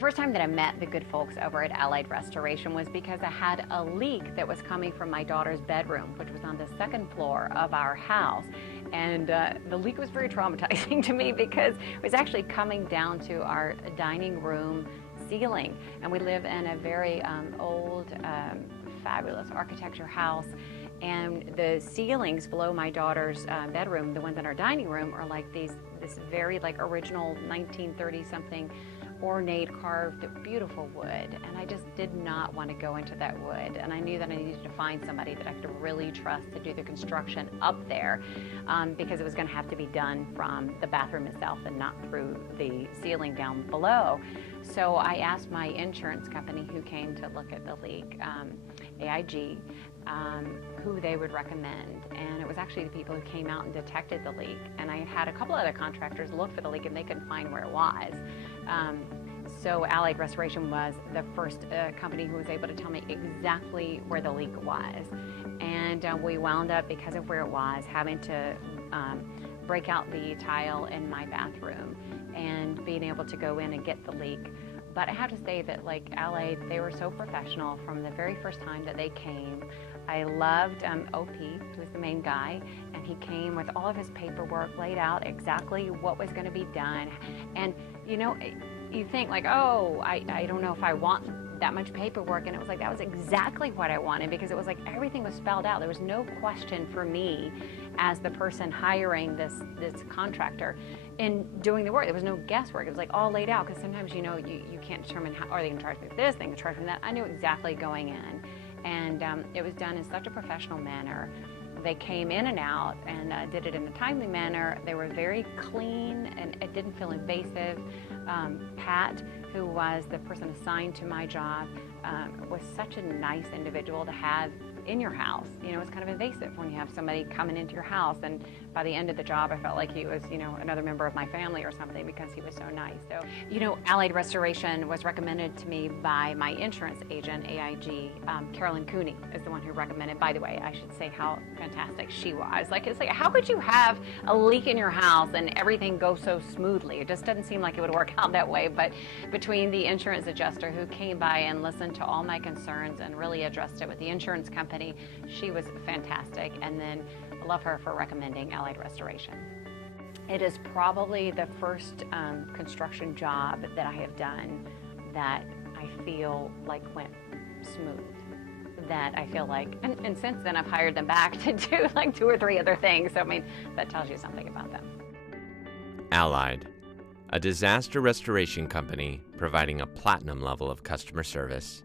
First time that I met the good folks over at Allied Restoration was because I had a leak that was coming from my daughter's bedroom, which was on the second floor of our house. And the leak was very traumatizing to me because it was actually coming down to our dining room ceiling. And we live in a very old, fabulous architecture house. And the ceilings below my daughter's bedroom, the ones in our dining room, are like this very original 1930 something ornate carved beautiful wood, and I just did not want to go into that wood, and I knew that I needed to find somebody that I could really trust to do the construction up there, because it was going to have to be done from the bathroom itself and not through the ceiling down below. So I asked my insurance company who came to look at the leak, AIG, who they would recommend, and it was actually the people who came out and detected the leak. And I had a couple other contractors look for the leak and they couldn't find where it was. So Allied Restoration was the first company who was able to tell me exactly where the leak was. And we wound up, because of where it was, having to break out the tile in my bathroom and being able to go in and get the leak. But I have to say that Allied, they were so professional from the very first time that they came. I loved OP, who was the main guy, and he came with all of his paperwork laid out exactly what was going to be done. And you think oh, I don't know if I want that much paperwork, and it was that was exactly what I wanted, because it was everything was spelled out. There was no question for me as the person hiring this contractor in doing the work. There was no guesswork. It was all laid out, because sometimes you can't determine how are they going to charge me for this, they can charge me for that. I knew exactly going in, and it was done in such a professional manner. They came in and out and did it in a timely manner. They were very clean, and it didn't feel invasive. Pat, who was the person assigned to my job, was such a nice individual to have in your house. It's kind of invasive when you have somebody coming into your house, and by the end of the job I felt like he was another member of my family or something, because he was so nice. So Allied Restoration was recommended to me by my insurance agent, AIG. Carolyn Cooney is the one who recommended. By the way, I should say how fantastic she was. It's how could you have a leak in your house and everything go so smoothly? It just doesn't seem like it would work out that way. But between the insurance adjuster who came by and listened to all my concerns and really addressed it with the insurance company, she was fantastic. And then I love her for recommending Allied Restoration. It is probably the first construction job that I have done that I feel went smooth. That I feel and since then I've hired them back to do 2 or 3 other things. So that tells you something about them. Allied, a disaster restoration company providing a platinum level of customer service.